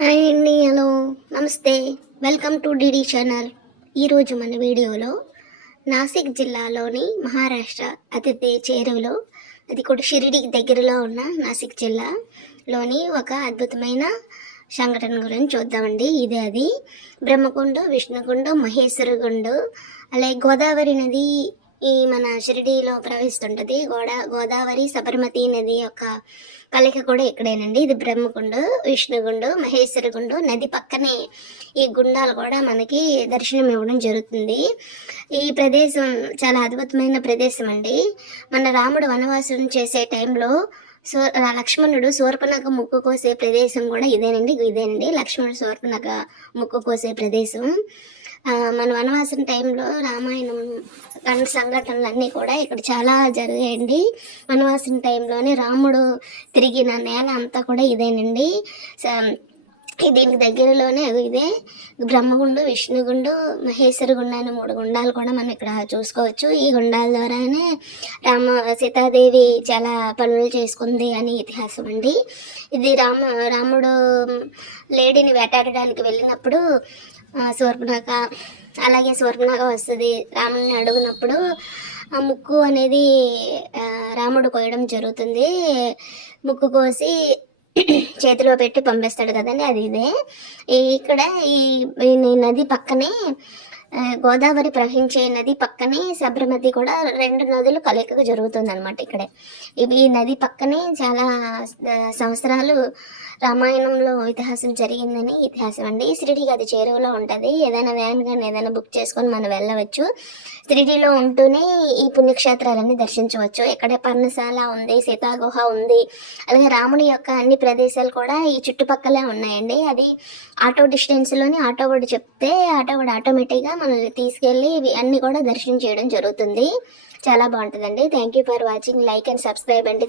Hi అండి, hello, నమస్తే, welcome to DD channel. ఈరోజు మన వీడియోలో నాసిక్ జిల్లాలోని మహారాష్ట్ర అతిథి చేరువలో, అది కూడా షిరిడీకి దగ్గరలో ఉన్న నాసిక్ జిల్లాలోని ఒక అద్భుతమైన సంఘటన గురించి చూద్దామండి. ఇదే అది బ్రహ్మకుండు, విష్ణుకుండు, మహేశ్వరగుండు, అలాగే గోదావరి నది ఈ మన షిరిడీలో ప్రవహిస్తుంటుంది. గోదావరి సబర్మతి నది యొక్క కలయిక కూడా ఇక్కడేనండి. ఇది బ్రహ్మకుండు, విష్ణుగుండు, మహేశ్వరగుండు నది పక్కనే ఈ గుండాలు కూడా మనకి దర్శనం ఇవ్వడం జరుగుతుంది. ఈ ప్రదేశం చాలా అద్భుతమైన ప్రదేశం అండి. మన రాముడు వనవాసం చేసే టైంలో లక్ష్మణుడు శూర్పణఖ ముక్కు కోసే ప్రదేశం కూడా ఇదేనండి. లక్ష్మణుడు శూర్పణఖ ముక్కు కోసే ప్రదేశం. మన వనవాసం టైంలో రామాయణం సంఘటనలన్నీ కూడా ఇక్కడ చాలా జరిగాయండి. వనవాసం టైంలోనే రాముడు తిరిగిన నేల అంతా కూడా ఇదేనండి. దీనికి దగ్గరలోనే ఇదే బ్రహ్మగుండు, విష్ణుగుండు, మహేశ్వరగుండు అనే 3 గుండాలు కూడా మనం ఇక్కడ చూసుకోవచ్చు. ఈ గుండాల ద్వారానే సీతాదేవి చాలా పనులు చేసుకుంది అని ఇతిహాసం అండి. ఇది రాముడు లేడీని వేటాడడానికి వెళ్ళినప్పుడు శూర్పణఖ అలాగే శూర్పణఖ వస్తుంది రాముడిని అడుగునప్పుడు ఆ ముక్కు అనేది రాముడు కోయడం జరుగుతుంది. ముక్కు కోసి చేతిలో పెట్టి పంపిస్తాడు కదండి, అది ఇదే. ఇక్కడ ఈ నది పక్కనే గోదావరి ప్రవహించే నది పక్కనే సబర్మతి కూడా 2 నదులు కలయిక జరుగుతుంది అనమాట. ఇక్కడే ఈ నది పక్కనే చాలా సంవత్సరాలు రామాయణంలో ఇతిహాసం జరిగిందని ఇతిహాసం అండి. షిరిడీకి అది చేరువలో ఉంటుంది. ఏదైనా వ్యాన్ కానీ ఏదైనా బుక్ చేసుకొని మనం వెళ్ళవచ్చు. షిరిడీలో ఉంటూనే ఈ పుణ్యక్షేత్రాలన్నీ దర్శించవచ్చు. ఇక్కడే పర్ణశాల ఉంది, సీతాగుహ ఉంది, అలాగే రాముడి యొక్క అన్ని ప్రదేశాలు కూడా ఈ చుట్టుపక్కలే ఉన్నాయండి. అది ఆటో డిస్టెన్స్లోని ఆటో వాడు చెప్తే ఆటో వాడు ఆటోమేటిక్గా మనల్ని తీసుకెళ్ళి ఇవి అన్నీ కూడా దర్శనం చేయడం జరుగుతుంది. చాలా బాగుంటుందండి. Thank you for watching. Like and subscribe అండి.